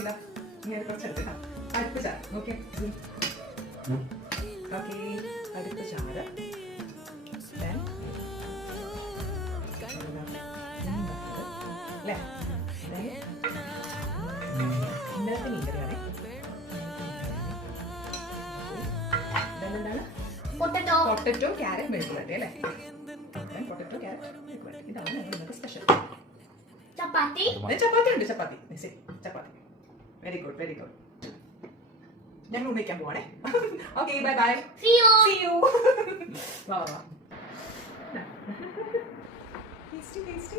ഇതാ ഇങ്ങനെ കുറച്ചെടുത്ത് അടുപ്പ് ചാറ്. ഓക്കെ ഓക്കെ, അടുപ്പ് ചാറ്. അല്ലേ ഇന്നലത്തെ മീൻകറിയാണ്. ഇതെന്താണ്? പൊട്ടറ്റോ ക്യാരറ്റ് മെഴുകുവരട്ടി അല്ലേ? പൊട്ടറ്റോ ക്യാരറ്റ് മെഴുകുവരട്ടി. ഇതാണ് ഇന്നത്തെ സ്പെഷ്യൽ. ചപ്പാത്തി ഉണ്ട്. Chapati. Very good very good. ഞങ്ങൾ ഉണ്ണിക്കാൻ പോവാണേ. Okay bye bye. See you. വാ. Tasty.